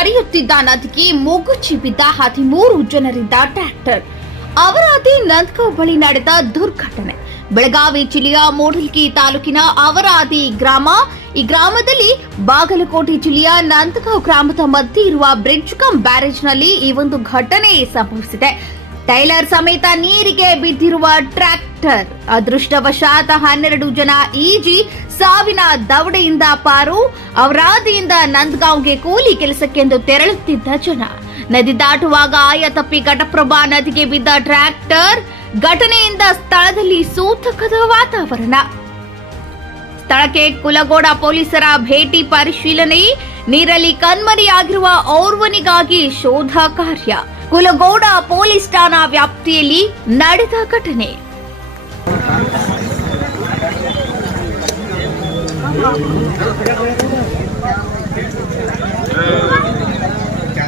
ಹರಿಯುತ್ತಿದ್ದ ನದಿಗೆ ಮೂಗು ಬಿದ್ದ ಹದಿಮೂರು ಜನರಿದ್ದ ಟ್ರ್ಯಾಕ್ಟರ್. ಅವರಾದಿ ನಂದ್ಗಾವ್ ಬಳಿ ನಡೆದ ದುರ್ಘಟನೆ. ಬೆಳಗಾವಿ ಜಿಲ್ಲೆಯ ಮೂಡಲ್ಗಿ ತಾಲೂಕಿನ ಅವರಾದಿ ಗ್ರಾಮ, ಈ ಗ್ರಾಮದಲ್ಲಿ ಬಾಗಲಕೋಟೆ ಜಿಲ್ಲೆಯ ನಂದಗಾಂವ್ ಗ್ರಾಮದ ಮಧ್ಯೆ ಇರುವ ಬ್ರಿಡ್ಜ್ ಕಮ್ ಬ್ಯಾರೇಜ್ನಲ್ಲಿ ಈ ಒಂದು ಘಟನೆ ಸಂಭವಿಸಿದೆ. ಟೈಲರ್ ಸಮೇತ ನೀರಿಗೆ ಬಿದ್ದಿರುವ ಟ್ರ್ಯಾಕ್ಟರ್. ಅದೃಷ್ಟವಶಾತ್ ಹನ್ನೆರಡು ಜನ ಈಜಿ ಸಾವಿನ ದವಡೆಯಿಂದ ಪಾರು ಅವರಾದಿಯಿಂದ ನಂದಗಾಂವ್ಗೆ ಕೂಲಿ ಕೆಲಸಕ್ಕೆಂದು ತೆರಳುತ್ತಿದ್ದ ಜನ. ನದಿ ದಾಟುವಾಗ ಆಯ ತಪ್ಪಿ ಘಟಪ್ರಭಾ ನದಿಗೆ ಬಿದ್ದ ಟ್ರ್ಯಾಕ್ಟರ್ ಘಟನೆಯಿಂದ ಸ್ಥಳದಲ್ಲಿ ಸೂತಕದ ವಾತಾವರಣ. ಸ್ಥಳಕ್ಕೆ ಕುಲಗೋಡ ಪೊಲೀಸರ ಭೇಟಿ ಪರಿಶೀಲನೆ, ನೀರಲ್ಲಿ ಕಣ್ಮರೆಯಾಗಿರುವ ಓರ್ವನಿಗಾಗಿ ಶೋಧ ಕಾರ್ಯ. ಕುಲಗೋಡ ಪೊಲೀಸ್ ಠಾಣಾ ವ್ಯಾಪ್ತಿಯಲ್ಲಿ ನಡೆದ ಘಟನೆ.